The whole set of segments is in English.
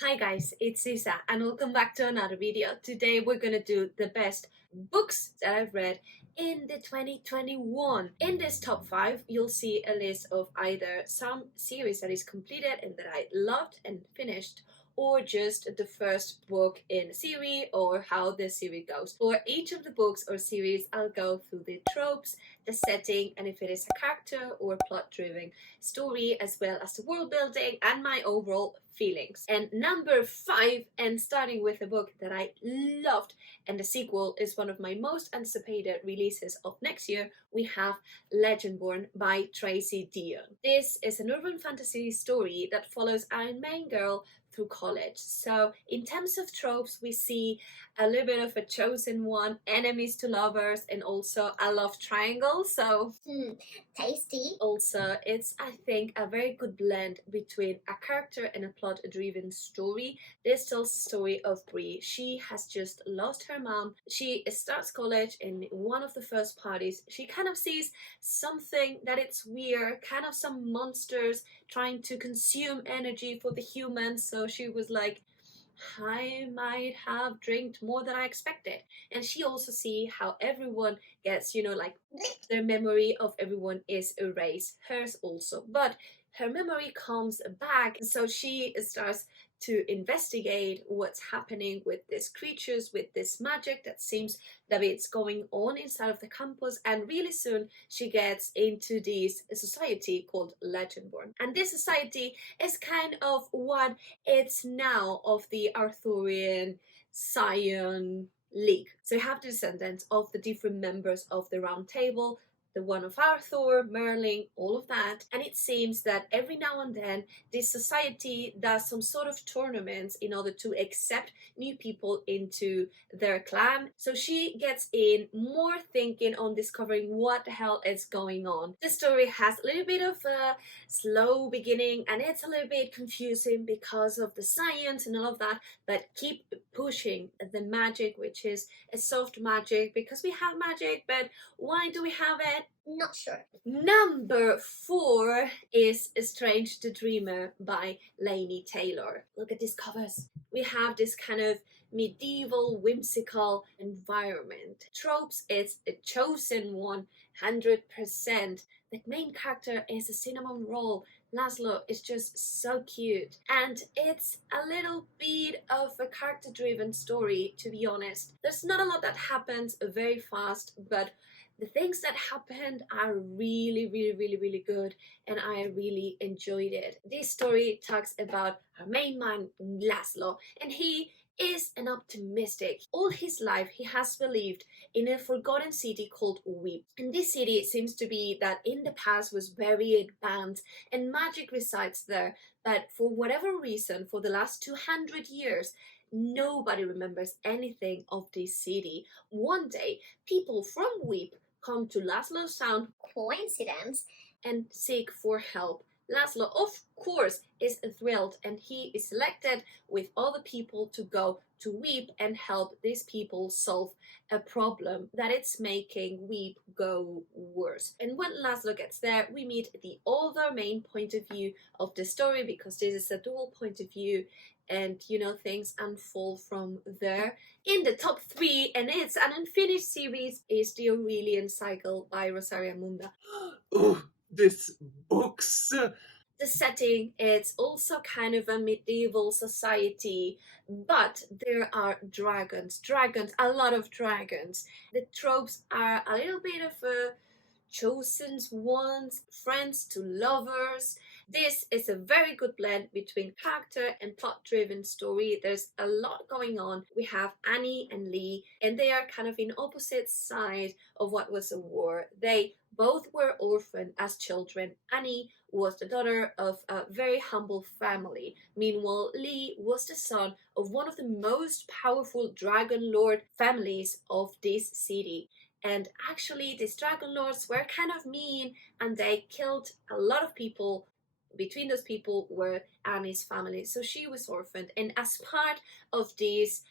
Hi guys, it's Susa and welcome back to another video. Today we're gonna do the best books that I've read in the 2021. In this top 5, you'll see a list of either some series that is completed and that I loved and finished, or just the first book in a series or how the series goes. For each of the books or series, I'll go through the tropes, the setting, and if it is a character or plot driven story, as well as the world building and my overall feelings. And number 5, and starting with a book that I loved, and the sequel is one of my most anticipated releases of next year, we have Legendborn by Tracy Deonn. This is an urban fantasy story that follows our main girl through college. So in terms of tropes, we see a little bit of a chosen one, enemies to lovers, and also a love triangle. So Tasty. also, it's, I think, a very good blend between a character and a plot driven story. This tells the story of Brie. She has just lost her mom. She starts college, and one of the first parties, she kind of sees something that it's weird, kind of some monsters trying to consume energy for the humans. So she was like, I might have drank more than I expected. And she also see how everyone gets, like their memory of everyone is erased. Hers also. But her memory comes back. So she starts to investigate what's happening with these creatures, with this magic that seems that it's going on inside of the campus. And really soon she gets into this society called Legendborn. And this society is kind of what it's now of the Arthurian Scion League. So you have the descendants of the different members of the Round Table, the one of Arthur, Merlin, all of that. And it seems that every now and then this society does some sort of tournaments in order to accept new people into their clan. So she gets in more thinking on discovering what the hell is going on. The story has a little bit of a slow beginning and it's a little bit confusing because of the science and all of that, but keep pushing the magic, which is a soft magic, because we have magic, but why do we have it? Not sure. Number 4 is Strange the Dreamer by Laini Taylor. Look at these covers. We have this kind of medieval, whimsical environment. Tropes, it's a chosen one, 100%. The main character is a cinnamon roll. Laszlo is just so cute. And it's a little bit of a character driven story, to be honest. There's not a lot that happens very fast, but the things that happened are really good, and I really enjoyed it. This story talks about our main man, Laszlo, and he is an optimistic. All his life he has believed in a forgotten city called Weep. And this city seems to be that in the past was very advanced and magic resides there, but for whatever reason, for the last 200 years, nobody remembers anything of this city. One day, people from Weep come to Laszlo's town, Coincidence? and seek for help. Laszlo, of course, is thrilled, and he is selected with other people to go to Weep and help these people solve a problem that it's making Weep go worse. And when Laszlo gets there, we meet the other main point of view of the story, because this is a dual point of view, and things unfold from there. In the top 3, and it's an unfinished series, is The Aurelian Cycle by Rosaria Munda. Oh, this books. The setting, it's also kind of a medieval society, but there are dragons, a lot of dragons. The tropes are a little bit of a chosen ones, friends to lovers. This is a very good blend between character and plot driven story. There's a lot going on. We have Annie and Lee, and they are kind of in opposite sides of what was a war. They both were orphaned as children. Annie was the daughter of a very humble family. Meanwhile, Lee was the son of one of the most powerful dragon lord families of this city. And actually, these dragon lords were kind of mean and they killed a lot of people. Between those people were Annie's family. So she was orphaned. And as part of this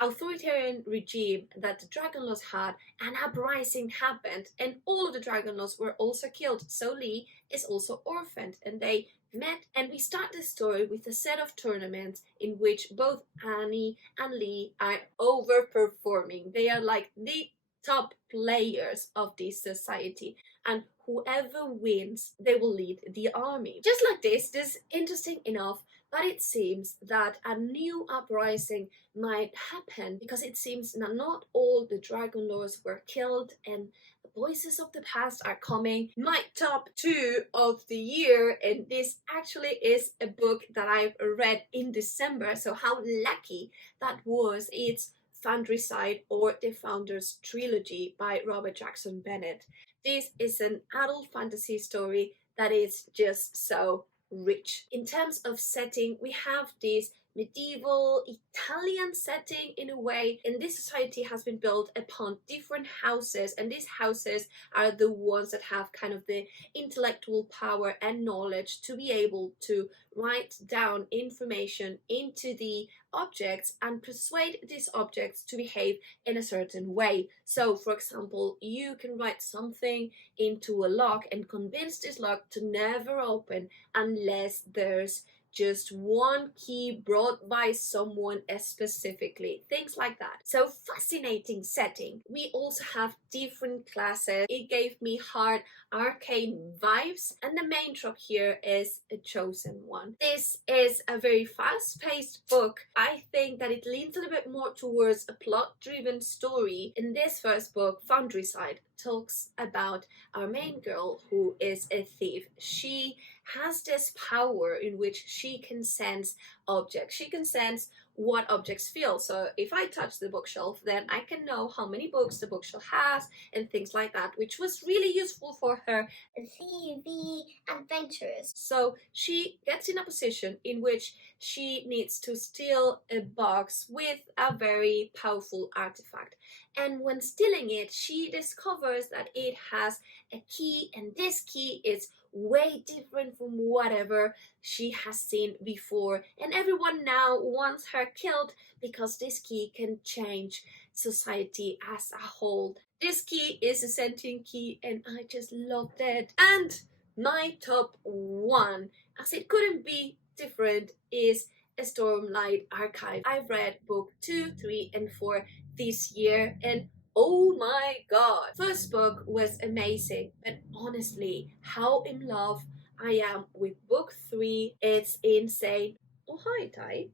authoritarian regime that the dragon lords had, an uprising happened and all of the dragon lords were also killed. So Lee is also orphaned and they met, and we start the story with a set of tournaments in which both Annie and Lee are overperforming. They are like the top players of this society, and whoever wins, they will lead the army. Just like this interesting enough, but it seems that a new uprising might happen because it seems that not all the dragon lords were killed and voices of the past are coming. My top two of the year, and this actually is a book that I've read in December, so how lucky that was. It's Foundryside, or The Founders Trilogy by Robert Jackson Bennett. This is an adult fantasy story that is just so rich. In terms of setting, we have this medieval Italian setting in a way, and this society has been built upon different houses, and these houses are the ones that have kind of the intellectual power and knowledge to be able to write down information into the objects and persuade these objects to behave in a certain way. So, for example, you can write something into a lock and convince this lock to never open unless there's just one key brought by someone specifically. Things like that. So fascinating setting. We also have different classes. It gave me hard arcane vibes, and the main trope here is a chosen one. This is a very fast-paced book. I think that it leans a little bit more towards a plot-driven story. In this first book, Foundryside talks about our main girl who is a thief. She has this power in which she can sense objects. She can sense what objects feel. So if I touch the bookshelf, then I can know how many books the bookshelf has and things like that, which was really useful for her. The adventurous. So she gets in a position in which she needs to steal a box with a very powerful artifact. And when stealing it, she discovers that it has a key, and this key is way different from whatever she has seen before. And everyone now wants her killed because this key can change society as a whole. This key is a sentient key, and I just loved it. And my top one, as it couldn't be different, is A Stormlight Archive. I've read book 2, 3, and 4 this year, and oh my god! First book was amazing, but honestly, how in love I am with book 3, it's insane. Oh, hi, Tai.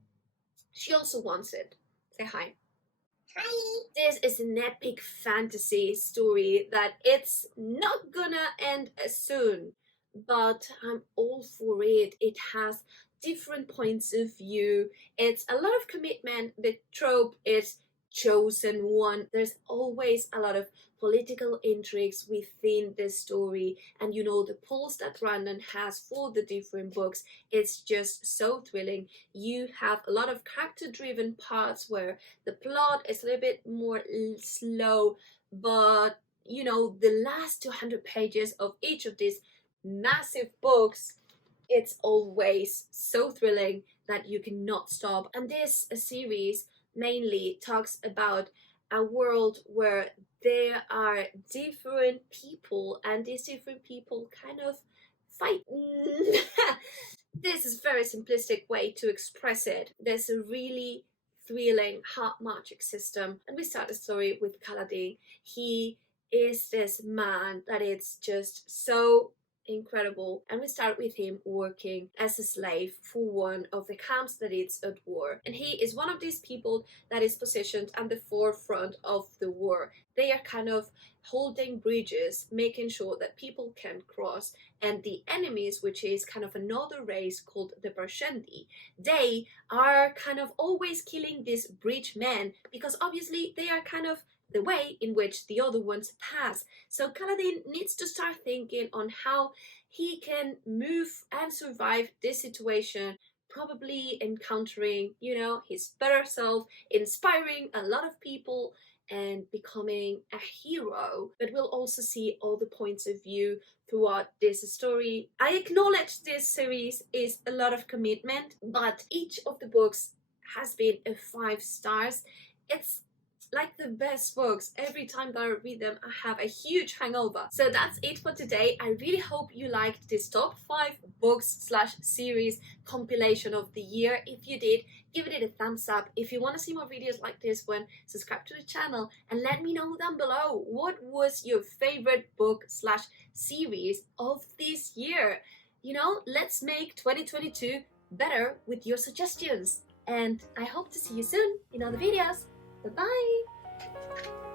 She also wants it. Say hi. Hi. This is an epic fantasy story that it's not gonna end soon, but I'm all for it. It has different points of view. It's a lot of commitment. The trope is chosen one. There's always a lot of political intrigues within the story, and you know the pulls that Brandon has for the different books. It's just so thrilling. You have a lot of character driven parts where the plot is a little bit more slow, but you know, the last 200 pages of each of these massive books, it's always so thrilling that you cannot stop. And this series mainly talks about a world where there are different people, and these different people kind of fight. This is a very simplistic way to express it. There's a really thrilling hard magic system, and we start the story with Kaladin. He is this man that is just so incredible, and we start with him working as a slave for one of the camps that is at war, and he is one of these people that is positioned at the forefront of the war. They are kind of holding bridges, making sure that people can cross, and the enemies, which is kind of another race called the Barshendi, they are kind of always killing these bridge men because obviously they are kind of the way in which the other ones pass. So Kaladin needs to start thinking on how he can move and survive this situation, probably encountering, you know, his better self, inspiring a lot of people and becoming a hero. But we'll also see all the points of view throughout this story. I acknowledge this series is a lot of commitment, but each of the books has been a 5 stars. It's like the best books. Every time that I read them, I have a huge hangover. So that's it for today. I really hope you liked this top 5 books slash series compilation of the year. If you did, give it a thumbs up. If you want to see more videos like this one, subscribe to the channel and let me know down below what was your favorite book slash series of this year. You know, let's make 2022 better with your suggestions. And I hope to see you soon in other videos. Bye-bye!